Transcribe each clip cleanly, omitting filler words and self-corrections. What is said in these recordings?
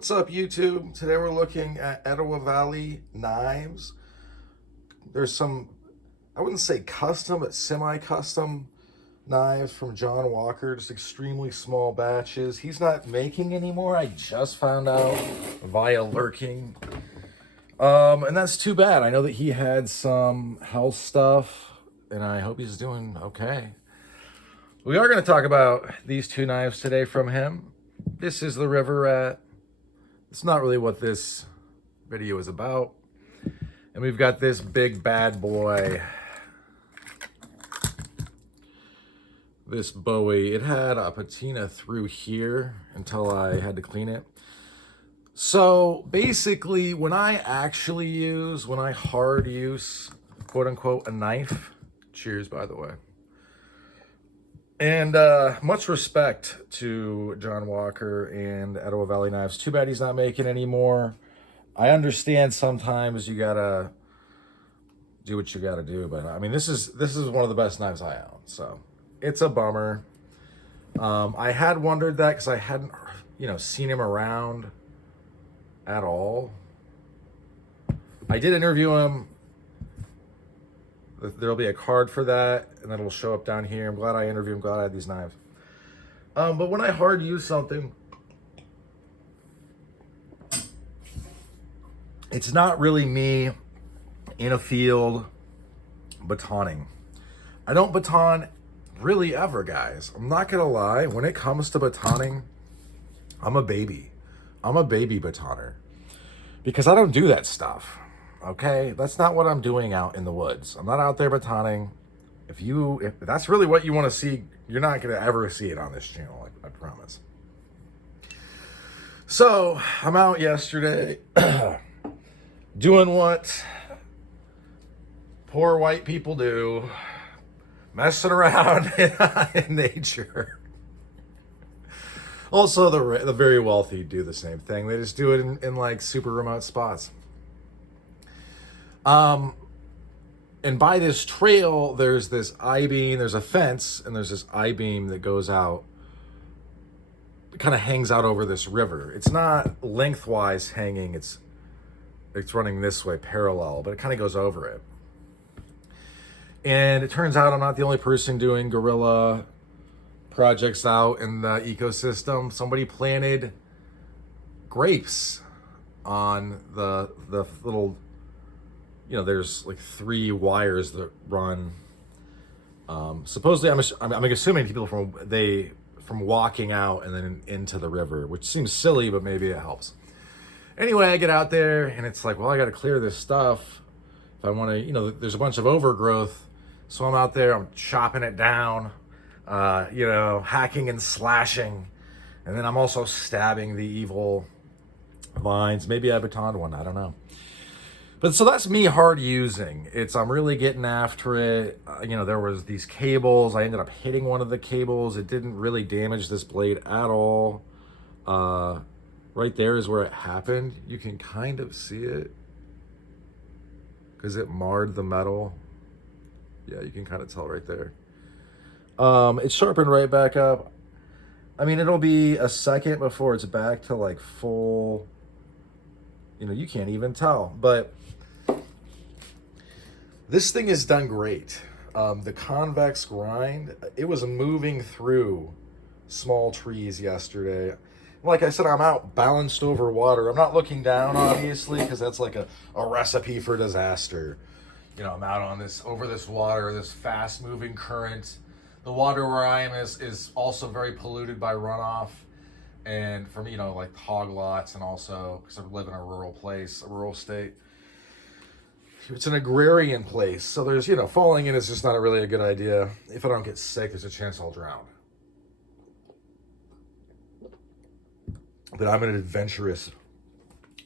What's up, YouTube? Today we're looking at Etowah Valley knives. There's some, I wouldn't say custom, but semi-custom knives from John Walker, just extremely small batches. He's not making anymore. I just found out via lurking. And that's too bad. I know that he had some health stuff, and I hope he's doing okay. We are going to talk about these two knives today from him. This is the River Rat. It's not really what this video is about. And we've got this big bad boy. This Bowie. It had a patina through here until I had to clean it. So basically, when I hard use, quote unquote, a knife, cheers by the way. And much respect to John Walker and Etowah Valley Knives. Too bad he's not making anymore. I understand sometimes you gotta do what you gotta do, but I mean, this is one of the best knives I own, so it's a bummer. I had wondered that because I hadn't, seen him around at all. I did interview him. There'll be a card for that, and that'll show up down here. I'm glad I interviewed him, glad I had these knives. But when I hard use something, it's not really me in a field batoning. I don't baton really ever, guys. I'm not gonna lie. When it comes to batoning, I'm a baby. I'm a baby batoner. Because I don't do that stuff. Okay, that's not what I'm doing out in the woods. I'm not out there batoning. If that's really what you want to see, you're not going to ever see it on this channel, I promise. So, I'm out yesterday doing what poor white people do, messing around in nature. Also, the very wealthy do the same thing. They just do it in like super remote spots. And by this trail, there's this I-beam, there's a fence, and there's this I-beam that goes out, it kind of hangs out over this river. It's not lengthwise hanging, it's running this way parallel, but it kind of goes over it. And it turns out I'm not the only person doing guerrilla projects out in the ecosystem. Somebody planted grapes on the little, there's like 3 wires that run. Supposedly, I'm assuming people from walking out and then into the river, which seems silly, but maybe it helps. Anyway, I get out there and it's like, well, I got to clear this stuff if I want to. There's a bunch of overgrowth, so I'm out there. I'm chopping it down, hacking and slashing, and then I'm also stabbing the evil vines. Maybe I batoned one. I don't know. But so that's me hard using. I'm really getting after it. There was these cables. I ended up hitting one of the cables. It didn't really damage this blade at all. Right there is where it happened. You can kind of see it because it marred the metal. Yeah, you can kind of tell right there. It sharpened right back up. I mean, it'll be a second before it's back to like full, you can't even tell. But this thing is done great. The convex grind, it was moving through small trees yesterday. Like I said, I'm out balanced over water. I'm not looking down, obviously, because that's like a recipe for disaster. I'm out on over this water, this fast moving current. The water where I am is also very polluted by runoff. And from, like hog lots, and also because I live in a rural place, a rural state. It's an agrarian place, so there's, falling in is just not really a good idea. If I don't get sick, there's a chance I'll drown. But I'm an adventurous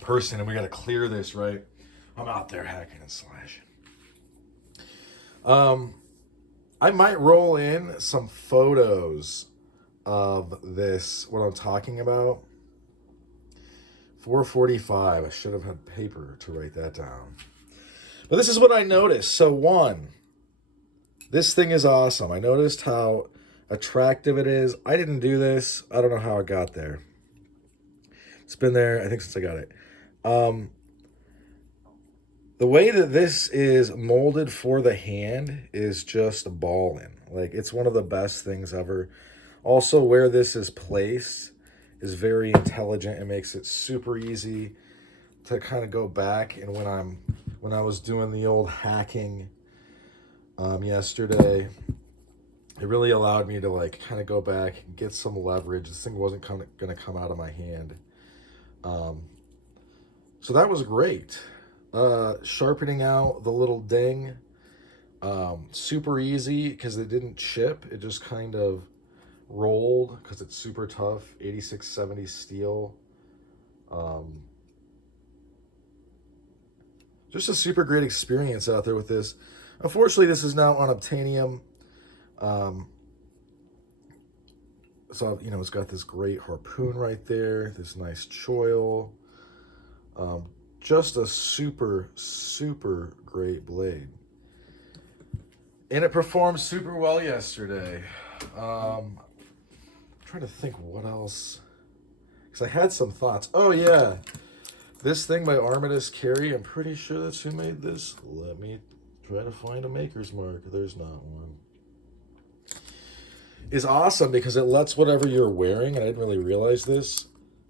person, and we got to clear this, right? I'm out there hacking and slashing. I might roll in some photos of this, what I'm talking about. 4:45. I should have had paper to write that down. But this is what I noticed. So one, this thing is awesome. I noticed how attractive it is. I didn't do this. I don't know how it got there. It's been there, I think, since I got it. The way that this is molded for the hand is just ballin'. Like, it's one of the best things ever. Also, where this is placed is very intelligent. It makes it super easy to kind of go back. And when I was doing the old hacking yesterday, it really allowed me to like kind of go back and get some leverage. This thing wasn't going to come out of my hand. So that was great. Sharpening out the little ding, super easy because it didn't chip. It just kind of rolled because it's super tough. 8670 steel. Just a super great experience out there with this. Unfortunately, this is now unobtainium. So, you know, it's got this great harpoon right there, this nice choil. Just a super, super great blade. And it performed super well yesterday. I'm trying to think what else. Because I had some thoughts. Oh, yeah. This thing by Armitage Carry, I'm pretty sure that's who made this. Let me try to find a maker's mark. There's not one. Is awesome because it lets whatever you're wearing, and I didn't really realize this,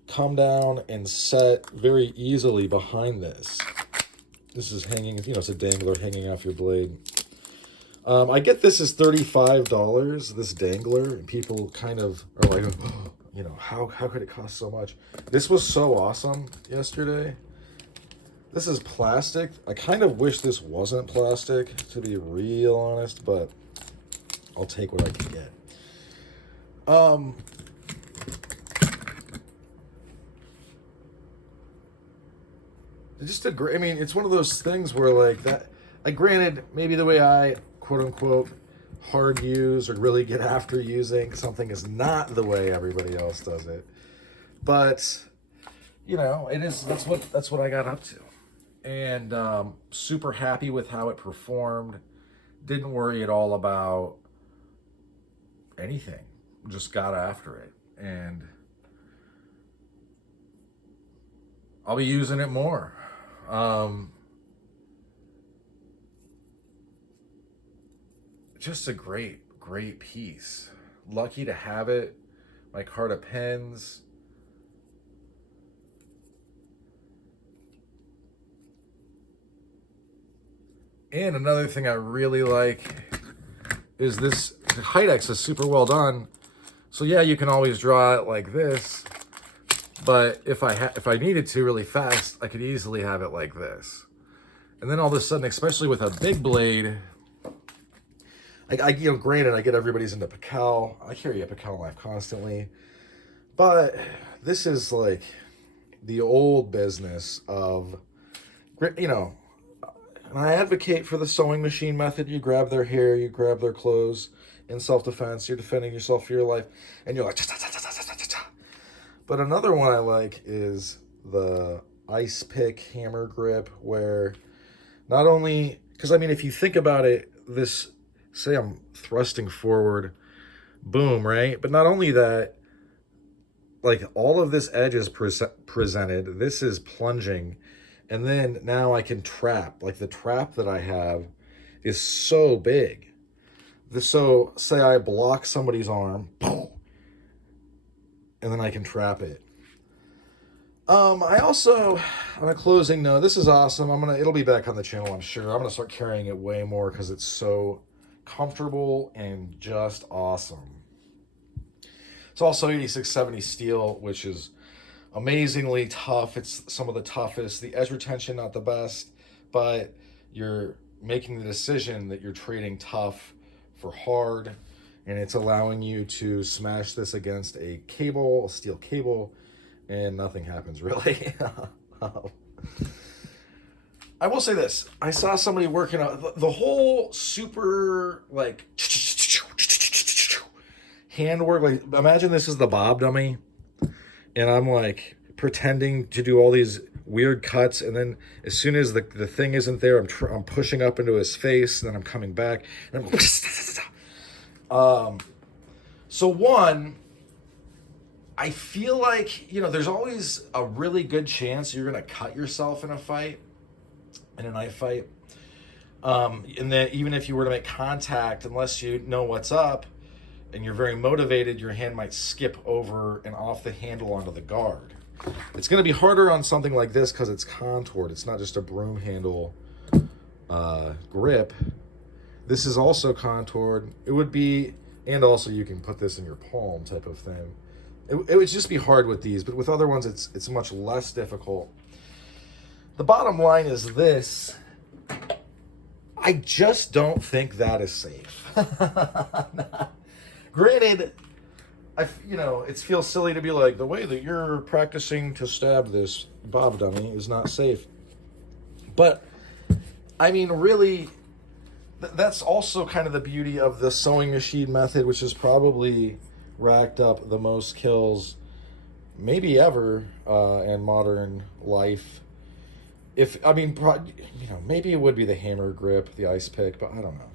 come down and set very easily behind this. This is hanging, you know, it's a dangler hanging off your blade. I get this is $35, this dangler, and people kind of are like, oh, you know, how could it cost so much? This was so awesome yesterday. This is plastic. I kind of wish this wasn't plastic, to be real honest, but I'll take what I can get. Just a great, I mean, it's one of those things where like that, like granted, maybe the way I quote unquote hard use or really get after using something is not the way everybody else does it. But, you know, it is, that's what I got up to. And super happy with how it performed. Didn't worry at all about anything. Just got after it. And I'll be using it more. Just a great piece. Lucky to have it. Micarta pens. And another thing I really like is this Kydex is super well done. So yeah, you can always draw it like this. But if I needed to really fast, I could easily have it like this. And then all of a sudden, especially with a big blade, you know, granted, I get everybody's into Pical. I carry a Pical knife constantly. But this is like the old business of, you know, and I advocate for the sewing machine method. You grab their hair, you grab their clothes in self-defense. You're defending yourself for your life. And you're like, cha, cha, cha, cha, cha, cha, cha. But another one I like is the ice pick hammer grip, where not only, because I mean, if you think about it, this, say I'm thrusting forward, boom, right? But not only that, like all of this edge is presented, this is plunging, and then now I can trap. Like the trap that I have is so big. So say I block somebody's arm, and then I can trap it. I also, on a closing note, this is awesome. It'll be back on the channel, I'm sure. I'm gonna start carrying it way more because it's so comfortable and just awesome. It's also 8670 steel, which is amazingly tough. It's some of the toughest. The edge retention, not the best, but you're making the decision that you're trading tough for hard, and it's allowing you to smash this against a cable, a steel cable, and nothing happens really. I will say this. I saw somebody working on the whole super like handwork. Like imagine this is the Bob dummy, and I'm like pretending to do all these weird cuts, and then as soon as the thing isn't there, I'm pushing up into his face, and then I'm coming back, and I'm so one, I feel like, you know, there's always a really good chance you're going to cut yourself in a fight, in a knife fight. And then even if you were to make contact, unless you know what's up and you're very motivated, your hand might skip over and off the handle onto the guard. It's going to be harder on something like this because it's contoured. It's not just a broom handle grip. This is also contoured. It would be, and also you can put this in your palm type of thing. It would just be hard with these, but with other ones, it's much less difficult. The bottom line is this. I just don't think that is safe. Granted, it feels silly to be like, the way that you're practicing to stab this Bob dummy is not safe. But, I mean, really, that's also kind of the beauty of the sewing machine method, which has probably racked up the most kills maybe ever in modern life. Maybe it would be the hammer grip, the ice pick, but I don't know.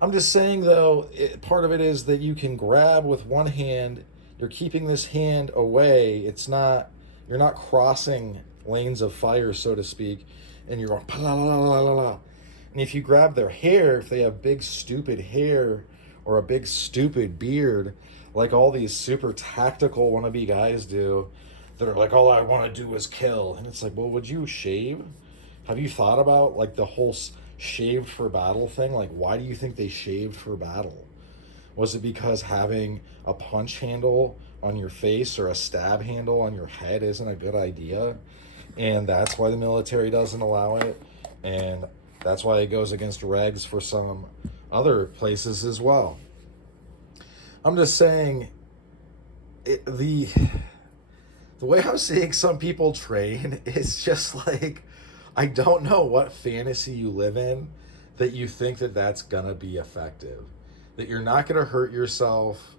I'm just saying, though, part of it is that you can grab with one hand. You're keeping this hand away. You're not crossing lanes of fire, so to speak, and you're going, la, la, la, la, la. And if you grab their hair, if they have big, stupid hair or a big, stupid beard, like all these super tactical wannabe guys do, that are like, all I want to do is kill. And it's like, well, would you shave? Have you thought about like the whole shaved for battle thing? Like, why do you think they shaved for battle? Was it because having a punch handle on your face or a stab handle on your head isn't a good idea? And that's why the military doesn't allow it. And that's why it goes against regs for some other places as well. I'm just saying, the way I'm seeing some people train is just like, I don't know what fantasy you live in that you think that that's gonna be effective, that you're not gonna hurt yourself.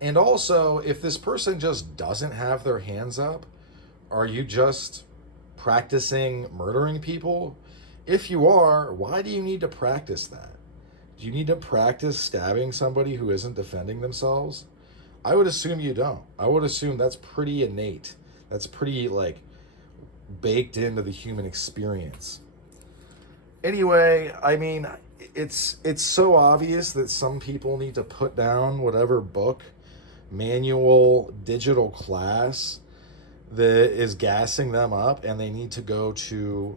And also, if this person just doesn't have their hands up, are you just practicing murdering people? If you are, why do you need to practice that? Do you need to practice stabbing somebody who isn't defending themselves? I would assume you don't. I would assume that's pretty innate. That's pretty, like, baked into the human experience. Anyway, I mean, it's so obvious that some people need to put down whatever book, manual, digital class that is gassing them up, and they need to go to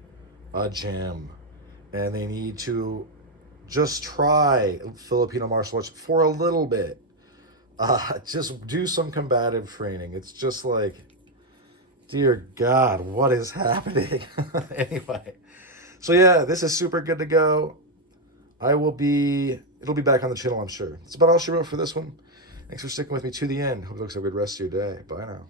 a gym, and they need to just try Filipino martial arts for a little bit. Just do some combative training. It's just like, dear God, what is happening? Anyway, so yeah, this is super good to go. It'll be back on the channel, I'm sure. That's about all she wrote for this one. Thanks for sticking with me to the end. Hope you have a good rest of your day. Bye now.